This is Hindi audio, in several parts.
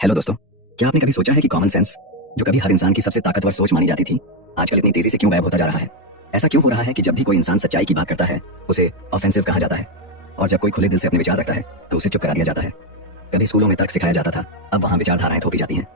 हेलो दोस्तों, क्या आपने कभी सोचा है कि कॉमन सेंस, जो कभी हर इंसान की सबसे ताकतवर सोच मानी जाती थी, आजकल इतनी तेजी से क्यों गायब होता जा रहा है? ऐसा क्यों हो रहा है कि जब भी कोई इंसान सच्चाई की बात करता है, उसे ऑफेंसिव कहा जाता है, और जब कोई खुले दिल से अपने विचार रखता है, तो उसे चुप करा दिया जाता है? कभी स्कूलों में तर्क सिखाया जाता था, अब वहाँ विचारधाराएं थोपी जाती हैं।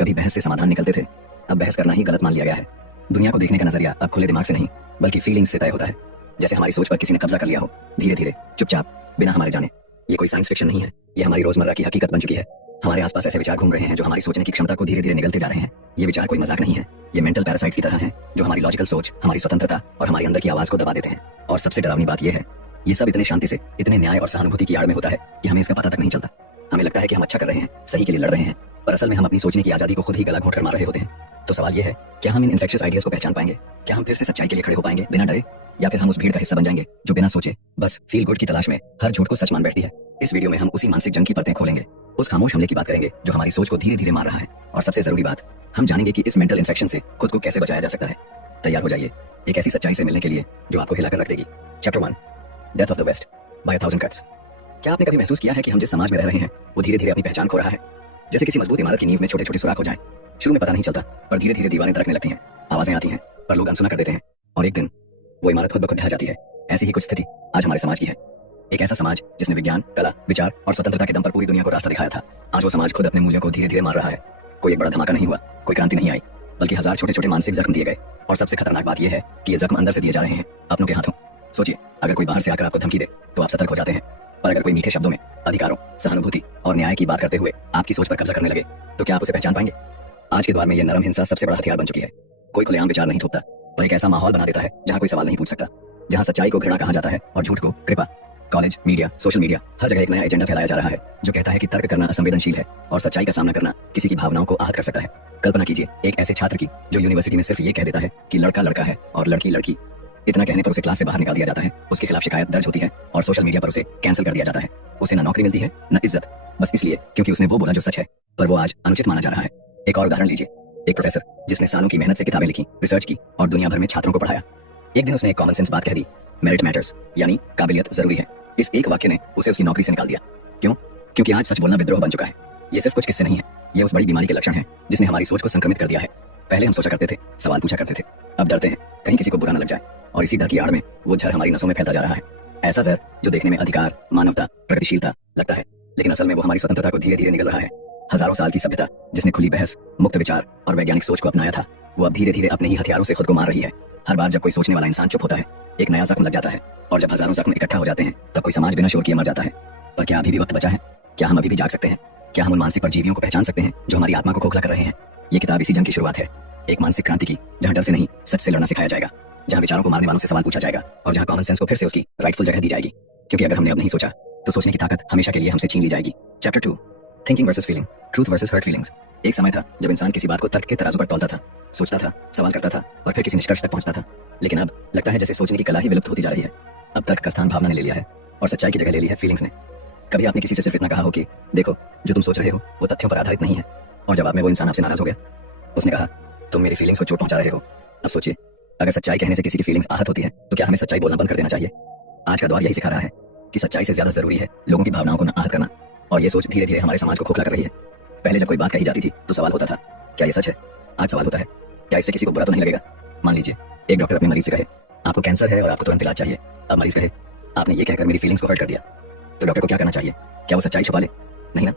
कभी बहस से समाधान निकलते थे, अब बहस करना ही गलत मान लिया गया है। दुनिया को देखने का नजरिया अब खुले दिमाग से नहीं, बल्कि फीलिंग्स से तय होता है। जैसे हमारी सोच पर किसी ने कब्जा कर लिया हो, धीरे धीरे, चुपचाप, बिना हमारे जाने। ये कोई साइंस फिक्शन नहीं है, ये हमारी रोजमर्रा की हकीकत बन चुकी है। हमारे आसपास ऐसे विचार घूम रहे हैं जो हमारी सोचने की क्षमता को धीरे धीरे निगलते जा रहे हैं। ये विचार कोई मजाक नहीं है, ये मेंटल पैरासाइट्स की तरह हैं, जो हमारी लॉजिकल सोच, हमारी स्वतंत्रता और हमारी अंदर की आवाज को दबा देते हैं। और सबसे डरावनी बात यह है, ये सब इतने शांति से, इतने न्याय और सहानुभूति की आड़ में होता है कि हमें इसका पता तक नहीं चलता। हमें लगता है कि हम अच्छा कर रहे हैं, सही के लिए लड़ रहे हैं, पर असल में हम अपनी सोचने की आजादी को खुद ही गला घोंट कर मार रहे होते हैं। तो सवाल यह है, क्या हम इन इन्फेक्शियस आइडियाज को पहचान पाएंगे? क्या हम फिर से सच्चाई के लिए खड़े हो पाएंगे बिना डरे? या फिर हम उस भीड़ का हिस्सा बन जाएंगे जो बिना सोचे बस फील गुड की तलाश में हर झूठ को सच मान बैठती है? इस वीडियो में हम उसी मानसिक जंग की परतें खोलेंगे, उस खामोश हमले की बात करेंगे जो हमारी सोच को धीरे धीरे मार रहा है, और सबसे जरूरी बात, हम जानेंगे कि इस मेंटल इन्फेक्शन से खुद को कैसे बचाया जा सकता है। तैयार हो जाइए एक ऐसी सच्चाई से मिलने के लिए जो आपको हिलाकर रख देगी। Chapter 1, death of the West by 1000 cuts. क्या आपने कभी महसूस किया है कि हम जिस समाज में रह रहे हैं वो धीरे धीरे अपनी पहचान खो रहा है? जैसे किसी मजबूत इमारत की नींव में छोटे छोटे सुराख हो जाएं। शुरू में पता नहीं चलता, पर धीरे धीरे दीवारें दरकने लगती हैं, आवाजें आती हैं, पर लोग अनसुना कर देते हैं, और एक दिन वो इमारत खुद ब खुद ढह जाती है। ऐसी ही कुछ स्थिति आज हमारे समाज की है। एक ऐसा समाज जिसने विज्ञान, कला, विचार और स्वतंत्रता के दम पर पूरी दुनिया को रास्ता दिखाया था, आज वो समाज खुद अपने मूल्यों को धीरे धीरे मार रहा है। कोई एक बड़ा धमाका नहीं हुआ, कोई क्रांति नहीं आई, बल्कि हजार छोटे छोटे मानसिक जख्म दिए गए। और सबसे खतरनाक बात यह है कि ये जख्म अंदर से दिए जा रहे हैं, अपनों के हाथों। सोचिए, अगर कोई बाहर से आकर आपको धमकी दे तो आप सतर्क हो जाते हैं, पर अगर कोई मीठे शब्दों में अधिकारों, सहानुभूति और न्याय की बात करते हुए आपकी सोच पर कब्जा करने लगे, तो क्या आप उसे पहचान पाएंगे? आज के दौर में यह नरम हिंसा सबसे बड़ा हथियार बन चुकी है। कोई खुलेआम विचार नहीं थोपता, पर एक ऐसा माहौल बना देता है जहां कोई सवाल नहीं पूछ सकता, जहां सच्चाई को घृणा कहा जाता है और झूठ को कृपा। कॉलेज, मीडिया, सोशल मीडिया, हर जगह एक नया एजेंडा फैलाया जा रहा है जो कहता है कि तर्क करना असंवेदनशील है और सच्चाई का सामना करना किसी की भावनाओं को आहत कर सकता है। कल्पना कीजिए एक ऐसे छात्र की जो यूनिवर्सिटी में सिर्फ ये कह देता है कि लड़का लड़का है और लड़की लड़की। इतना कहने पर उसे क्लास से बाहर निकाल दिया जाता है, उसके खिलाफ शिकायत दर्ज होती है और सोशल मीडिया पर उसे कैंसिल कर दिया जाता है। उसे न नौकरी मिलती है, न इज्जत, बस इसलिए क्योंकि उसने वो बोला जो सच है, पर वो आज अनुचित माना जा रहा है। एक और उदाहरण लीजिए, एक प्रोफेसर जिसने सालों की मेहनत से किताबें लिखी, रिसर्च की और दुनिया भर में छात्रों को पढ़ाया, एक दिन उसने एक कॉमन सेंस बात कह दी, मेरिट मैटर्स, यानी काबिलियत जरूरी है। इस एक वाक्य ने उसे उसकी नौकरी से निकाल दिया। क्यों? क्योंकि आज सच बोलना विद्रोह बन चुका है। ये सिर्फ कुछ किस्से नहीं है, ये उस बड़ी बीमारी के लक्षण है जिसने हमारी सोच को संक्रमित कर दिया है। पहले हम सोचा करते थे, सवाल पूछा करते थे, अब डरते हैं कहीं किसी को बुरा न लग जाए, और इसी डर की आड़ में वो जहर हमारी नसों में फैलता जा रहा है। ऐसा जहर जो देखने में अधिकार, मानवता, प्रगतिशीलता लगता है, लेकिन असल में वो हमारी स्वतंत्रता को धीरे धीरे निगल रहा है। हजारों साल की सभ्यता जिसने खुली बहस, मुक्त विचार और वैज्ञानिक सोच को अपनाया था, वो अब धीरे धीरे अपने ही हथियारों से खुद को मार रही है। हर बार जब कोई सोचने वाला इंसान चुप होता है, एक नया जख्म लग जाता है, और जब हजारों जख्म इकट्ठा हो जाते हैं, तब कोई समाज बिना शोर किए मर जाता है। पर क्या अभी भी वक्त बचा है? क्या हम अभी भी जाग सकते हैं? क्या हम उन मानसिक परजीवियों को पहचान सकते हैं जो हमारी आत्मा को खोखला कर रहे हैं? ये किताब इसी जंग की शुरुआत है, एक मानसिक क्रांति की, जहां डर से नहीं सच से लड़ना सिखाया जाएगा, जहां विचारों को मारने वालों से सवाल पूछा जाएगा, और जहां कॉमन सेंस को फिर से उसकी राइटफुल जगह दी जाएगी। क्योंकि अगर हमने अब नहीं सोचा तो सोचने की ताकत हमेशा के लिए हमसे छीन ली जाएगी। Chapter 2, thinking versus feeling, truth versus hurt feelings. एक समय था जब इंसान किसी बात को तर्क के तराजू पर तौलता था, सोचता था, सवाल करता था और फिर किसी निष्कर्ष तक पहुंचता था। लेकिन अब लगता है जैसे सोचने की कला ही विलुप्त होती जा रही है। अब तर्क का स्थान भावना ने ले लिया है और सच्चाई की जगह ले ली है फीलिंग्स ने। कभी आपने किसी से सिर्फ इतना कहा हो कि देखो, जो तुम सोच रहे हो वो तथ्यों पर आधारित नहीं है, और जवाब में वो इंसान आपसे नाराज हो गया? उसने कहा, तुम मेरी फीलिंग्स को चोट पहुंचा रहे हो। अब सोचिए, अगर सच्चाई कहने से किसी की फीलिंग्स आहत होती है, तो क्या हमें सच्चाई बोलना बंद कर देना चाहिए? आज का दौर यही सिखा रहा है कि सच्चाई से ज्यादा जरूरी है लोगों की भावनाओं को न आहत करना, और ये सोच धीरे धीरे हमारे समाज को खोखला कर रही है। पहले जब कोई बात कही जाती थी तो सवाल होता था, क्या ये सच है? आज सवाल होता है, क्या इससे किसी को बुरा तो नहीं लगेगा? मान लीजिए एक डॉक्टर अपने मरीज से कहे, आपको कैंसर है और आपको तुरंत इलाज चाहिए। अब मरीज कहे, आपने ये कहकर मेरी फीलिंग्स को हर्ट कर दिया, तो डॉक्टर को क्या करना चाहिए? क्या वो सच्चाई छुपा ले? नहीं ना।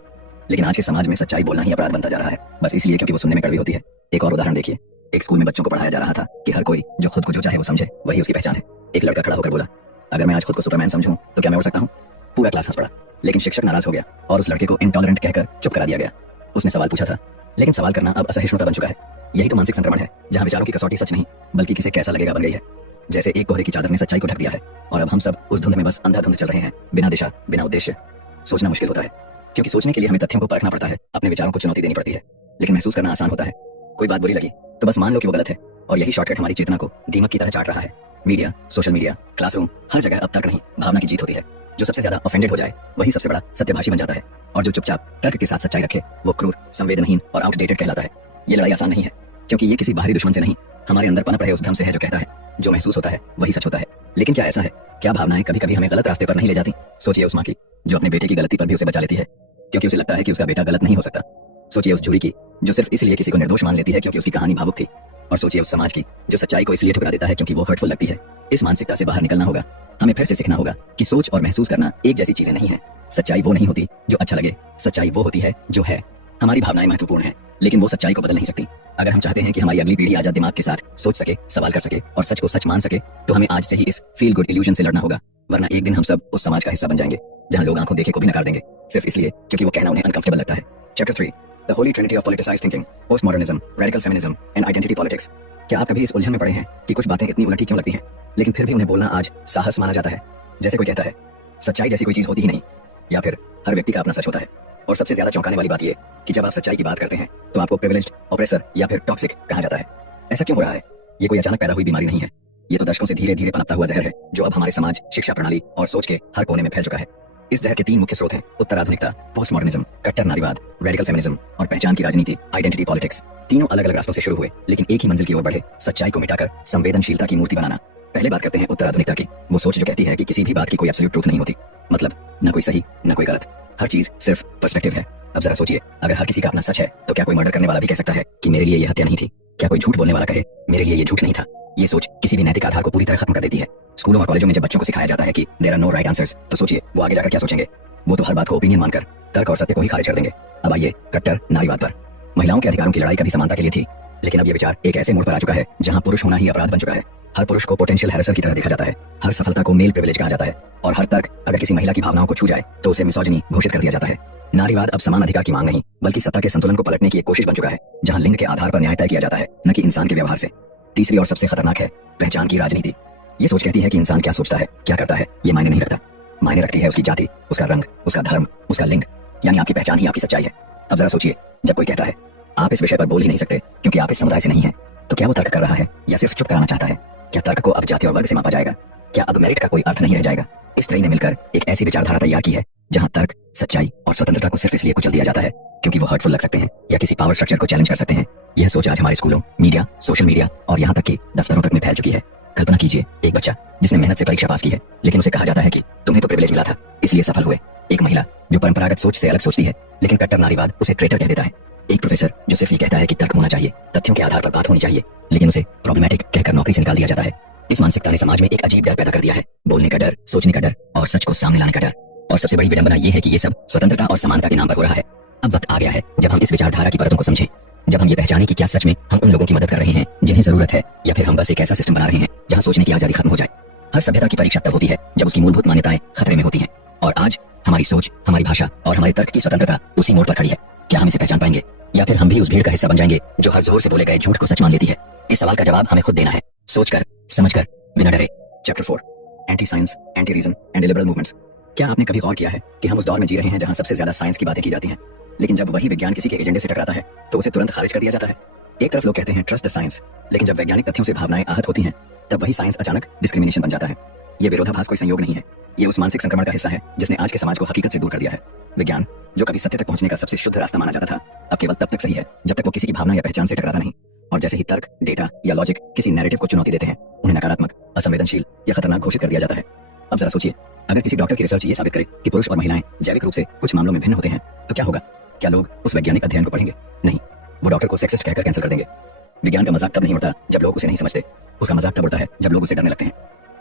लेकिन आज के समाज में सच्चाई बोलना ही अपराध बनता जा रहा है, बस इसलिए क्योंकि वो सुनने में कड़वी होती है। एक और उदाहरण देखिए, एक स्कूल में बच्चों को पढ़ाया जा रहा था कि हर कोई जो खुद को जो चाहे वो समझे, वही उसकी पहचान है। एक लड़का खड़ा होकर बोला, अगर मैं आज खुद को सुपरमैन समझूं तो क्या मैं उड़ सकता हूं? पूरा क्लास हंस पड़ा, लेकिन शिक्षक नाराज हो गया और उस लड़के को इंटॉलरेंट कहकर चुप करा दिया गया। उसने सवाल पूछा था, लेकिन सवाल करना अब असहिष्णुता बन चुका है। यही तो मानसिक संक्रमण है, जहां विचारों की कसौटी सच नहीं बल्कि किसे कैसा लगेगा बन गई है। जैसे एक कोहरे की चादर ने सच्चाई को ढक दिया है, और अब हम सब उस धुंध में बस अंधाधुंध चल रहे हैं, बिना दिशा, बिना उद्देश्य। सोचना मुश्किल होता है, क्योंकि सोचने के लिए हमें तथ्यों को परखना पड़ता है, अपने विचारों को चुनौती देनी पड़ती है, लेकिन महसूस करना आसान होता है। कोई बात बुरी लगी तो बस मान लो कि वो गलत है, और यही शॉर्टकट हमारी चेतना को दीमक की तरह चाट रहा है। मीडिया, सोशल मीडिया, क्लासरूम, हर जगह अब तर्क नहीं, भावना की जीत होती है। जो सबसे ज्यादा ऑफेंडेड हो जाए वही सबसे बड़ा सत्यभाषी बन जाता है, और जो चुपचाप तर्क के साथ सच्चाई रखे वो क्रूर, संवेदनहीन और आउटडेटेड कहलाता है। ये लड़ाई आसान नहीं है, क्योंकि ये किसी बाहरी दुश्मन से नहीं, हमारे अंदर पनप रहे उस भ्रम से है जो कहता है जो महसूस होता है वही सच होता है। लेकिन क्या ऐसा है? क्या भावनाएं कभी कभी हमें गलत रास्ते पर नहीं ले जाती? सोचिए उस माँ की जो अपने बेटे की गलती पर भी उसे बचा लेती है, क्योंकि उसे लगता है कि उसका बेटा गलत नहीं हो सकता। सोचिए उस जूरी की जो सिर्फ इसलिए किसी को निर्दोष मान लेती है क्योंकि उसकी कहानी भावुक थी, और सोचिए उस समाज की जो सच्चाई को इसलिए ठुकरा देता है क्योंकि वो हर्टफुल लगती है। इस मानसिकता से बाहर निकलना होगा। हमें फिर से सीखना होगा कि सोच और महसूस करना एक जैसी चीजें नहीं है। सच्चाई वो नहीं होती जो अच्छा लगे, सच्चाई वो होती है जो है। हमारी भावनाएं महत्वपूर्ण हैं, लेकिन वो सच्चाई को बदल नहीं सकती। अगर हम चाहते हैं कि हमारी अगली पीढ़ी आजाद दिमाग के साथ सोच सके, सवाल कर सके और सच को सच मान सके, तो हमें आज से ही इस फील गुड इल्यूजन से लड़ना होगा, वरना एक दिन हम सब उस समाज का हिस्सा बन जाएंगे जहां लोग आंखों देखे को भी नकार देंगे, सिर्फ इसलिए क्योंकि वो कहना उन्हें अनकंफर्टेबल लगता है। Chapter 3, the Holi Trinity of politicised thinking, postmodernism, radical feminism and identity politics. क्या आप कभी इस उलझन में पड़े हैं कि कुछ बातें इतनी उलटी क्यों लगती हैं, लेकिन फिर भी उन्हें बोलना आज साहस माना जाता है? जैसे कोई कहता है सच्चाई जैसी कोई चीज होती ही नहीं, या फिर हर व्यक्ति का अपना सच होता है। और सबसे ज्यादा चौंकाने वाली बात यह कि जब आप सच्चाई की बात करते हैं तो आपको प्रिविलेज्ड, ऑप्रेसर या फिर टॉक्सिक कहा जाता है। ऐसा क्यों हो रहा है? ये कोई अचानक पैदा हुई बीमारी नहीं है। ये तो दशकों से धीरे धीरे पनपता हुआ जहर है जो अब हमारे समाज, शिक्षा प्रणाली और सोच के हर कोने में फैल चुका है। इस जहर के 3 मुख्य स्रोत हैं: उत्तराधुनिकता, पोस्टमॉडर्निज्म, कट्टर नारीवाद, रेडिकल फेमिनिज्म और पहचान की राजनीति, आइडेंटिटी पॉलिटिक्स। तीनों अलग अलग रास्तों से शुरू हुए, लेकिन एक ही मंजिल की ओर बढ़े: सच्चाई को मिटाकर संवेदनशीलता की मूर्ति बनाना। पहले बात करते हैं उत्तराधुनिकता की, वो सोच जो कहती है कि किसी भी बात की कोई एब्सोल्यूट ट्रूथ नहीं होती, मतलब न कोई सही न कोई गलत, हर चीज सिर्फ पर्सपेक्टिव है। अब जरा सोचिए, अगर हर किसी का अपना सच है तो क्या कोई मर्डर करने वाला भी कह सकता है कि मेरे लिए यह हत्या नहीं थी? क्या कोई झूठ बोलने वाला कहे मेरे लिए यह झूठ नहीं था? ये सोच किसी भी नैतिक आधार को पूरी तरह खत्म कर देती है। स्कूलों और कॉलेजों में जब बच्चों को सिखाया जाता है कि there are no right answers, तो सोचिए वो आगे जाकर क्या सोचेंगे। वो तो हर बात को ओपिनियन मानकर तर्क और सत्य को ही खारिज कर देंगे। अब आइए कट्टर नारीवाद पर। महिलाओं के अधिकारों की लड़ाई कभी समानता के लिए थी, लेकिन अब ये विचार एक ऐसे मोड़ पर आ चुका है जहां पुरुष होना ही अपराध बन चुका है। हर पुरुष को पोटेंशियल हैरेसर की तरह देखा जाता है, हर सफलता को मेल प्रिविलेज कहा जाता है, और हर तर्क अगर किसी महिला की भावनाओं को छू जाए तो उसे मिसोजिनी घोषित कर दिया जाता है। नारीवाद अब समान अधिकार की मांग नहीं, बल्कि सत्ता के संतुलन को पलटने की एक कोशिश बन चुका है, जहां लिंग के आधार पर न्याय तय किया जाता है, न कि इंसान के व्यवहार से। तीसरी और सबसे खतरनाक है पहचान की राजनीति। ये सोच कहती है कि इंसान क्या सोचता है, क्या करता है, ये मायने नहीं रखता। मायने रखती है उसकी जाति, उसका रंग, उसका धर्म, उसका लिंग, यानी आपकी पहचान ही आपकी सच्चाई है। अब जरा सोचिए, जब कोई कहता है आप इस विषय पर बोल ही नहीं सकते क्योंकि आप इस समुदाय से नहीं है, तो क्या वो तर्क कर रहा है या सिर्फ चुप कराना चाहता है? क्या तर्क को अब जाति और वर्ग से मापा जाएगा? क्या अब मेरिट का कोई अर्थ नहीं रह जाएगा? इस तरह ने मिलकर एक ऐसी विचारधारा तैयार की है जहां तर्क, सच्चाई और स्वतंत्रता को सिर्फ इसलिए कुचल दिया जाता है क्योंकि वो हर्टफुल लग सकते हैं या किसी पावर स्ट्रक्चर को चैलेंज कर सकते हैं। यह सोच आज हमारे स्कूलों, मीडिया, सोशल मीडिया और यहाँ तक कि दफ्तरों तक में फैल चुकी है। कल्पना कीजिए, एक बच्चा जिसने मेहनत से परीक्षा पास की है, लेकिन उसे कहा जाता है कि तुम्हें तो प्रिविलेज मिला था इसलिए सफल हुए। एक महिला जो परंपरागत सोच से अलग सोचती है, लेकिन कट्टर नारीवाद उसे ट्रेटर कह देता है। एक प्रोफेसर जो सिर्फ ये कहता है कि तर्क होना चाहिए, तथ्यों के आधार पर बात होनी चाहिए, लेकिन उसे प्रॉब्लमैटिक कहकर नौकरी से निकाल दिया जाता है। इस मानसिकता ने समाज में एक अजीब डर पैदा कर दिया है, बोलने का डर, सोचने का डर और सच को सामने लाने का डर। और सबसे बड़ी विडंबना यह है कि ये सब स्वतंत्रता और समानता के नाम पर हो रहा है। अब वक्त आ गया है जब हम इस विचारधारा की परतों को समझें, जब हम ये पहचानें कि क्या सच में हम उन लोगों की मदद कर रहे हैं जिन्हें जरूरत है, या फिर हम बस एक ऐसा सिस्टम बना रहे हैं जहां सोचने की आजादी खत्म हो जाए। हर सभ्यता की परीक्षा तब होती है जब उसकी मूलभूत मान्यताएं खतरे में होती हैं, और आज हमारी सोच, हमारी भाषा और हमारे तर्क की स्वतंत्रता उसी मोड़ पर खड़ी है। क्या हम इसे पहचान पाएंगे, या फिर हम भी उस भीड़ का हिस्सा बन जाएंगे जो हर जोर से बोले गए झूठ को सच मान लेती है? इस सवाल का जवाब हमें खुद देना है, सोचकर, समझकर, बिना डरे। Chapter 4, anti science, anti reason and liberal movements. क्या आपने कभी गौर किया है कि हम उस दौर में जी रहे हैं जहां सबसे ज्यादा साइंस की बातें की जाती हैं, लेकिन जब वही विज्ञान किसी के एजेंडे से टकराता है तो उसे तुरंत खारिज कर दिया जाता है? एक तरफ लोग कहते हैं ट्रस्ट द साइंस, लेकिन जब वैज्ञानिक तथ्यों से भावनाएं आहत होती हैं तब वही साइंस अचानक डिस्क्रिमिनेशन बन जाता है। ये विरोधाभास कोई संयोग नहीं है, ये उस मानसिक संक्रमण का हिस्सा है जिसने आज के समाज को हकीकत से दूर कर दिया है। विज्ञान जो कभी सत्य तक पहुंचने का सबसे शुद्ध रास्ता माना जाता था, अब केवल तब तक सही है जब तक वो किसी की भावना या पहचान से टकराता नहीं। और जैसे ही तर्क, डेटा या लॉजिक किसी नैरेटिव को चुनौती देते हैं, उन्हें नकारात्मक, असंवेदनशील या खतरनाक घोषित कर दिया जाता है। अब जरा सोचिए, अगर किसी डॉक्टर की रिसर्च ये साबित करे कि पुरुष और महिलाएं जैविक रूप से कुछ मामलों में भिन्न होते हैं, तो क्या होगा? क्या लोग उस वैज्ञानिक अध्ययन को पढ़ेंगे? नहीं, वो डॉक्टर को सेक्सिस्ट कहकर कैंसिल कर देंगे। विज्ञान का मजाक तब नहीं उड़ता जब लोग उसे नहीं समझते, उसका मजाक तब उड़ता है जब लोग उसे डरने लगते हैं।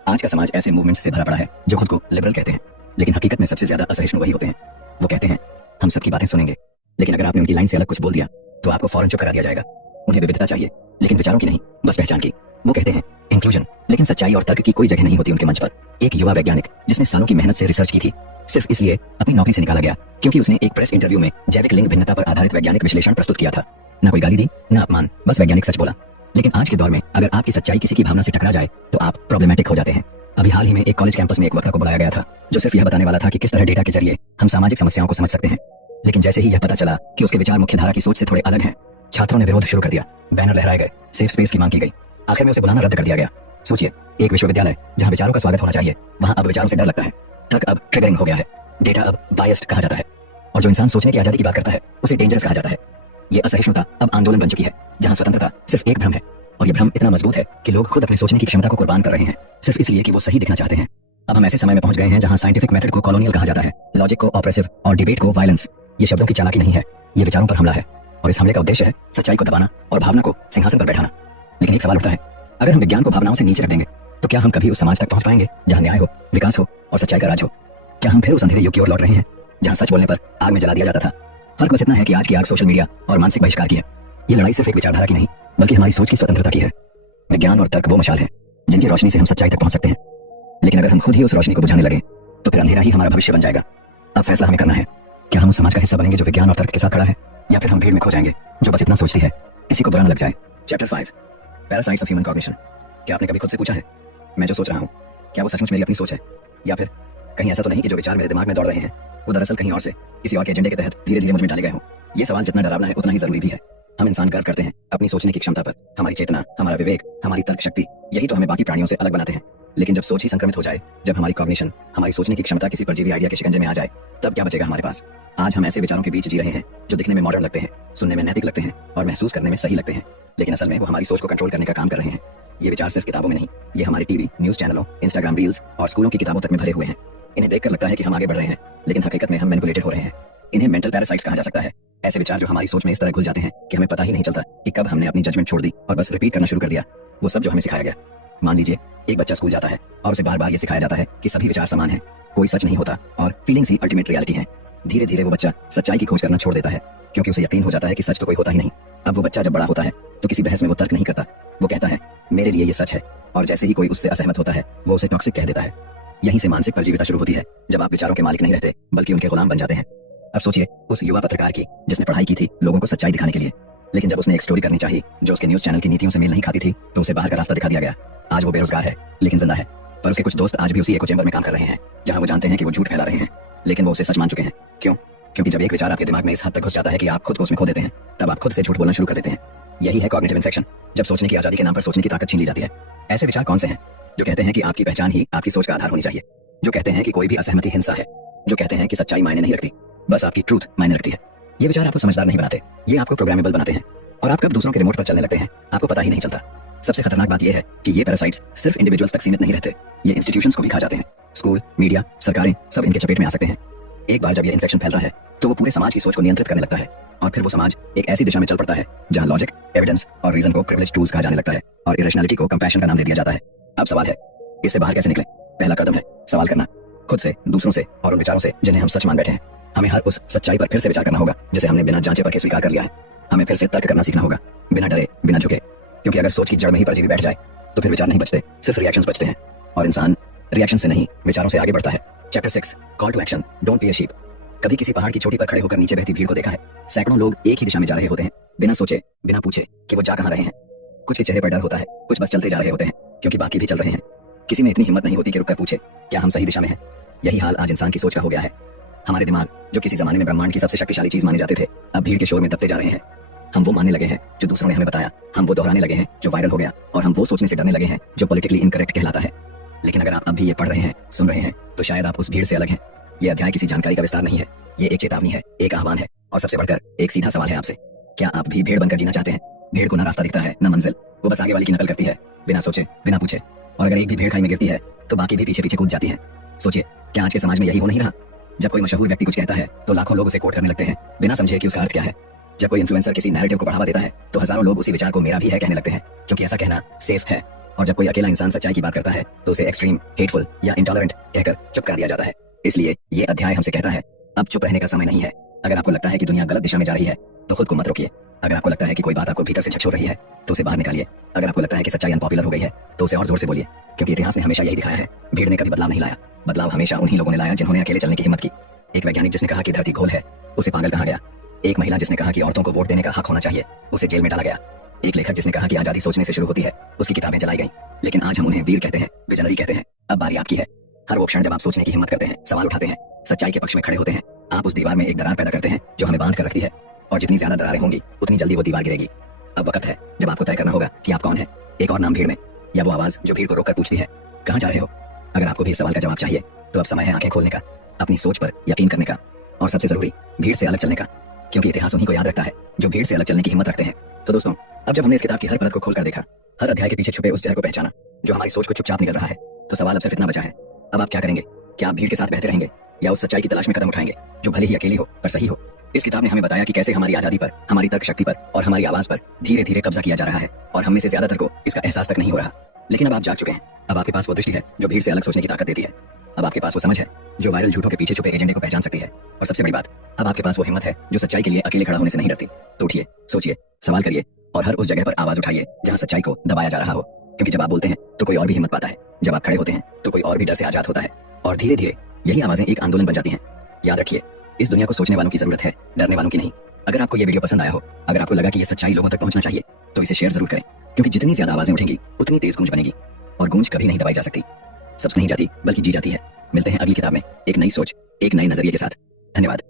आज का समाज ऐसे मूवमेंट्स से भरा पड़ा है जो खुद को लिबरल कहते हैं, लेकिन हकीकत में सबसे ज्यादा असहिष्णु वही होते हैं। वो कहते हैं हम सबकी बातें सुनेंगे, लेकिन अगर आपने उनकी लाइन से अलग कुछ बोल दिया तो आपको फौरन चुप करा दिया जाएगा। उन्हें विविधता चाहिए, लेकिन विचारों की नहीं, बस पहचान की। वो कहते हैं इंक्लूजन, लेकिन सच्चाई और तर्क की कोई जगह नहीं होती उनके मंच पर। एक युवा वैज्ञानिक जिसने सालों की मेहनत से रिसर्च की थी, सिर्फ इसलिए अपनी नौकरी से निकाला गया क्योंकि उसने एक प्रेस इंटरव्यू में जैविक लिंग भिन्नता पर आधारित वैज्ञानिक विश्लेषण प्रस्तुत किया था। न कोई गाली दी, न अपमान, बस वैज्ञानिक सच बोला। लेकिन आज के दौर में अगर आपकी सच्चाई किसी की भावना से टकरा जाए तो आप प्रॉब्लमैटिक हो जाते हैं। अभी हाल ही में एक कॉलेज कैंपस में एक वक्ता को बुलाया गया था जो सिर्फ यह बताने वाला था कि किस तरह डेटा के जरिए हम सामाजिक समस्याओं को समझ सकते हैं। लेकिन जैसे ही यह पता चला कि उसके विचार मुख्यधारा की सोच से थोड़े अलग हैं, छात्रों ने विरोध शुरू कर दिया, बैनर लहराए गए, सेफ स्पेस की मांग की गई। आखिर में उसे बुलाना रद्द कर दिया गया। सोचिए, एक विश्वविद्यालय जहां विचारों का स्वागत होना चाहिए, वहां अब विचारों से डर लगता है। तर्क अब ट्रिगरिंग हो गया है, डेटा अब बायस्ड कहा जाता है, और जो इंसान सोचने की आजादी की बात करता है उसे डेंजरस कहा जाता है। ये असहिष्णुता अब आंदोलन बन चुकी है, जहां स्वतंत्रता सिर्फ एक भ्रम है, और ये भ्रम इतना मजबूत है कि लोग खुद अपने सोचने की क्षमता को कुर्बान कर रहे हैं, सिर्फ इसलिए कि वो सही दिखना चाहते हैं। अब हम ऐसे समय में पहुंच गए हैं जहां साइंटिफिक मेथड को कॉलोनियल कहा जाता है, लॉजिक को ऑप्रेसिव और डिबेट को वायलेंस। ये शब्दों की चालाकी नहीं है, ये विचारों पर हमला है। और इस हमले का उद्देश्य है सच्चाई को दबाना और भावना को सिंहासन पर बैठाना। लेकिन एक सवाल उठता है, अगर हम विज्ञान को भावनाओं से नीचे रख देंगे तो क्या हम कभी उस समाज तक पहुंच पाएंगे जहां न्याय हो, विकास हो और सच्चाई का राज हो? क्या हम फिर उस अंधेरे युग की ओर लौट रहे हैं जहां सच बोलने पर आग में जला दिया जाता था? फर्क बस इतना है कि आज की आग सोशल मीडिया और मानसिक बहिष्कार की है। ये लड़ाई सिर्फ एक विचारधारा की नहीं बल्कि हमारी सोच की स्वतंत्रता की है। विज्ञान और तर्क वो मशाल है जिनकी रोशनी से हम सच्चाई तक पहुंच सकते हैं, लेकिन अगर हम खुद ही उस रोशनी को बुझाने लगे तो फिर अंधेरा ही हमारा भविष्य बन जाएगा। अब फैसला हमें करना है, क्या हम उस समाज का हिस्सा बनेंगे जो विज्ञान और तर्क के साथ खड़ा है, या फिर हम भीड़ में खो जाएंगे जो बस इतना सोचती है किसी को बुरा न लग जाए। Chapter 5 parasites of human cognition. क्या आपने कभी खुद से पूछा है, मैं जो सोच रहा हूँ क्या वो सचमुच मेरी अपनी सोच है, या फिर कहीं ऐसा तो नहीं कि जो विचार मेरे दिमाग में दौड़ रहे हैं वो दरअसल कहीं और से किसी और के एजेंडे के तहत धीरे धीरे मुझ में डाले गए हों? ये सवाल जितना डरावना है उतना ही जरूरी भी है। हम इंसान गर्व करते हैं अपनी सोचने की क्षमता पर। हमारी चेतना, हमारा विवेक, हमारी तर्क शक्ति, यही तो हमें बाकी प्राणियों से अलग बनाते हैं। लेकिन जब सोच ही संक्रमित हो जाए, जब हमारी कॉग्निशन, हमारी सोचने की क्षमता किसी परजीवी आइडिया के शिकंजे में आ जाए, तब क्या बचेगा हमारे पास? आज हम ऐसे विचारों के बीच जी रहे हैं जो दिखने में मॉडर्न लगते हैं, सुनने में नैतिक लगते हैं और महसूस करने में सही लगते हैं, लेकिन असल में वो हमारी सोच को कंट्रोल करने का काम कर रहे हैं। ये विचार सिर्फ किताबों में नहीं, ये हमारे टीवी, न्यूज चैनलों, इंस्टाग्राम रील्स और स्कूलों की किताबों तक में भरे हुए हैं। इन्हें देखकर लगता है कि हम आगे बढ़ रहे हैं, लेकिन हकीकत में हम मैनिपुलेटेड हो रहे हैं। इन्हें मेंटल पैरासाइट्स कहा जा सकता है। ऐसे विचार जो हमारी सोच में इस तरह घुल जाते हैं कि हमें पता ही नहीं चलता कि कब हमने अपनी जजमेंट छोड़ दी और बस रिपीट करना शुरू कर दिया वो सब जो हमें सिखाया गया। मान लीजिए एक बच्चा स्कूल जाता है और उसे बार बार ये सिखाया जाता है कि सभी विचार समान हैं, कोई सच नहीं होता और फीलिंग्स ही अल्टीमेट रियलिटी है। धीरे धीरे वो बच्चा सच्चाई की खोज करना छोड़ देता है क्योंकि उसे यकीन हो जाता है कि सच तो कोई होता ही नहीं। अब वो बच्चा जब बड़ा होता है तो किसी बहस में वो तर्क नहीं करता, वो कहता है मेरे लिए ये सच है, और जैसे ही कोई उससे असहमत होता है वो उसे टॉक्सिक कह देता है। यहीं से मानसिक परजीविता शुरू होती है, जब आप विचारों के मालिक नहीं रहते बल्कि उनके गुलाम बन जाते हैं। अब सोचिए उस युवा पत्रकार की जिसने पढ़ाई की थी लोगों को सच्चाई दिखाने के लिए, लेकिन जब उसने एक स्टोरी करनी चाहिए जो उसके न्यूज चैनल की नीतियों से मेल नहीं खाती थी तो उसे बाहर का रास्ता दिखा दिया गया। आज वो बेरोजगार है लेकिन जिंदा है, पर उसके कुछ दोस्त आज भी उसी एको चैम्बर में काम कर रहे हैं जहां वो जानते हैं कि वो झूठ फैला रहे हैं, लेकिन वो उसे सच मान चुके हैं। क्यों? क्योंकि जब एक विचार आपके दिमाग में इस हद तक घुस जाता है कि आप खुद को उसमें खो देते हैं, तब आप खुद से झूठ बोलना शुरू कर देते हैं। यही है कॉग्निटिव इन्फेक्शन, जब सोचने की आजादी के नाम पर सोचने की ताकत छीन ली जाती है। ऐसे विचार कौन से हैं जो कहते हैं कि आपकी पहचान ही आपकी सोच का आधार होनी चाहिए, जो कहते हैं कि कोई भी असहमति हिंसा है, जो कहते हैं कि सच्चाई मायने नहीं रखती, बस आपकी ट्रूथ मायने रखती है। ये विचार आपको समझदार नहीं बनाते, ये आपको प्रोग्रामेबल बनाते हैं और आप कब दूसरों के रिमोट पर चलने लगते हैं आपको पता ही नहीं चलता। सबसे खतरनाक बात यह है कि ये पैरासाइट्स सिर्फ इंडिविजुअल्स तक सीमित नहीं रहते, ये इंस्टीट्यूशंस को भी खा जाते हैं। स्कूल, मीडिया, सरकारें सब इनके चपेट में आ सकते हैं। एक बार जब ये इन्फेक्शन फैलता है तो वो पूरे समाज की सोच को नियंत्रित करने लगता है और फिर वो समाज एक ऐसी दिशा में चल पड़ता है जहां लॉजिक, एविडेंस और रीजन को प्रिविलेज टूल्स कहा जाने लगता है और इरेशनैलिटी को कंपैशन का नाम दे दिया जाता है। अब सवाल है इससे बाहर कैसे निकले? पहला कदम है सवाल करना, खुद से, दूसरों से और उन विचारों से जिन्हें हम सच मान बैठे हैं। हमें हर उस सच्चाई पर फिर से विचार करना होगा जिसे हमने बिना जांचे परखे स्वीकार कर लिया है। हमें फिर से तर्क करना सीखना होगा, बिना डरे, बिना झुके, क्योंकि अगर सोच की जड़ में ही परजीवी बैठ जाए तो फिर विचार नहीं बचते, सिर्फ रिएक्शंस बचते हैं और इंसान रिएक्शन से नहीं विचारों से आगे बढ़ता है। Chapter 6 call to action, don't be a sheep. कभी किसी पहाड़ की चोटी पर खड़े होकर नीचे बहती भीड़ को देखा है? सैकड़ों लोग एक ही दिशा में जा रहे होते हैं, बिना सोचे, बिना पूछे कि वो जा कहां रहे हैं। कुछ के चेहरे पर डर होता है, कुछ बस चलते जा रहे होते हैं क्योंकि बाकी भी चल रहे हैं। किसी में इतनी हिम्मत नहीं होती कि रुककर पूछे क्या हम सही दिशा में हैं। यही हाल आज इंसान की सोच का हो गया है। हमारे दिमाग जो किसी जमाने में ब्रह्मांड की सबसे शक्तिशाली चीज माने जाते थे, अब भीड़ के शोर में दबते जा रहे हैं। हम वो मानने लगे हैं जो दूसरों ने हमें बताया, हम वो दोहराने लगे हैं जो वायरल हो गया और हम वो सोचने से डरने लगे हैं जो पॉलिटिकली इनकरेक्ट कहलाता है। लेकिन अगर आप अब भी ये पढ़ रहे हैं, सुन रहे हैं, तो शायद आप उस भीड़ से अलग हैं। ये अध्याय किसी जानकारी का विस्तार नहीं है, ये एक चेतावनी है, एक आह्वान है और सबसे बढ़कर एक सीधा सवाल है आपसे, क्या आप भी भीड़ बनकर जीना चाहते हैं? भीड़ को ना रास्ता दिखता है, ना मंजिल, वो बस आगे वाली की नकल करती है, बिना सोचे, बिना पूछे। और अगर एक भी भीड़ खाई में गिरती है तो बाकी भी पीछे पीछे कूद जाती है। सोचिए, क्या आज के समाज में यही हो नहीं रहा? जब कोई मशहूर व्यक्ति कुछ कहता है तो लाखों लोग उसे कोट करने लगते हैं बिना समझे कि उसका अर्थ क्या है। जब कोई इन्फ्लुएंसर किसी नैरेटिव को बढ़ावा देता है तो हजारों लोग उसी विचार को मेरा भी है कहने लगते हैं क्योंकि ऐसा कहना सेफ है। और जब कोई अकेला इंसान सच्चाई की बात करता है तो उसे एक्सट्रीम, हेटफुल या इंटॉलरेंट कहकर चुप कर दिया जाता है। इसलिए ये अध्याय हमसे कहता है अब चुप रहने का समय नहीं है। अगर आपको लगता है कि दुनिया गलत दिशा में जा रही है तो खुद को मत रोकिए। अगर आपको लगता है कि कोई बात आपको भीतर से झकझोर रही है तो उसे बाहर निकालिए। अगर आपको लगता है कि सच्चाई अनपॉपुलर हो गई है तो उसे और जोर से बोलिए, क्योंकि इतिहास ने हमेशा यही दिखाया है, भीड़ ने कभी बदलाव नहीं लाया, बदलाव हमेशा उन्हीं लोगों ने लाया जिन्होंने अकेले चलने की हिम्मत की। एक वैज्ञानिक जिसने कहा कि धरती गोल है, उसे पागल कहा गया। एक महिला जिसने कहा कि औरतों को वोट देने का हक होना चाहिए, उसे जेल में डाला गया। एक लेखक जिसने कहा कि आजादी सोचने से शुरू होती है, उसकी किताबें जलाई गईं। लेकिन आज हम उन्हें वीर कहते हैं, विजनरी कहते हैं। अब बारी आपकी है। हर वो क्षण जब आप सोचने की हिम्मत करते हैं, सवाल उठाते हैं, सच्चाई के पक्ष में खड़े होते हैं, आप उस दीवार में एक दरार पैदा करते हैं जो हमें बांध कर रखती है। और जितनी ज्यादा दरारें होंगी उतनी जल्दी वो दीवार गिरेगी। अब वक्त है जब आपको तय करना होगा कि आप कौन है, एक और नाम भीड़ में, या वो आवाज जो भीड़ को रोककर पूछती है कहां जा रहे हो। अगर आपको भी इस सवाल का जवाब चाहिए तो अब समय है आंखें खोलने का, अपनी सोच पर यकीन करने का और सबसे जरूरी भीड़ से अलग चलने का, क्योंकि इतिहास उन्हीं को याद रखता है जो भीड़ से अलग चलने की हिम्मत रखते हैं। तो दोस्तों, अब जब हमने इस किताब की हर परत को खोलकर देखा, हर अध्याय के पीछे छुपे उस जहर को पहचाना जो हमारी सोच को चुपचाप निकल रहा है, तो सवाल अब सिर्फ इतना बचा है, अब आप क्या करेंगे? क्या आप भीड़ के साथ बहते रहेंगे या उस सच्चाई की तलाश में कदम उठाएंगे जो भले ही अकेली हो पर सही हो। इस किताब ने हमें बताया कि कैसे हमारी आजादी पर, हमारी तर्क शक्ति पर और हमारी आवाज पर धीरे धीरे कब्जा किया जा रहा है और हम में से ज्यादातर को इसका एहसास तक नहीं हो रहा। लेकिन अब आप जाग चुके हैं। अब आपके पास वो दृष्टि है जो भीड़ से अलग सोचने की ताकत देती है। अब आपके पास वो समझ है जो वायरल झूठों के पीछे छुपे एजेंडे को पहचान सकती है। और सबसे बड़ी बात, अब आपके पास वो हिम्मत है जो सच्चाई के लिए अकेले खड़ा होने से नहीं डरती। तो उठिए, सोचिए, सवाल करिए और हर उस जगह पर आवाज उठाइए जहां सच्चाई को दबाया जा रहा हो। क्योंकि जब आप बोलते हैं तो कोई और भी हिम्मत पाता है, जब आप खड़े होते हैं तो कोई और भी डर से आजाद होता है और धीरे धीरे यही आवाजें एक आंदोलन बन जाती हैं। याद रखिए, इस दुनिया को सोचने वालों की जरूरत है, डरने वालों की नहीं। अगर आपको ये वीडियो पसंद आया हो, अगर आपको लगा कि ये सच्चाई लोगों तक पहुंचना चाहिए, तो इसे शेयर जरूर करें। क्योंकि जितनी ज्यादा आवाजें उठेंगी उतनी तेज गूंज बनेगी और गूंज कभी नहीं दबाई जा सकती। सब्स नहीं जाती बल्कि जी जाती है। मिलते हैं अगली किताब में एक नई सोच, एक नए नजरिए के साथ। धन्यवाद।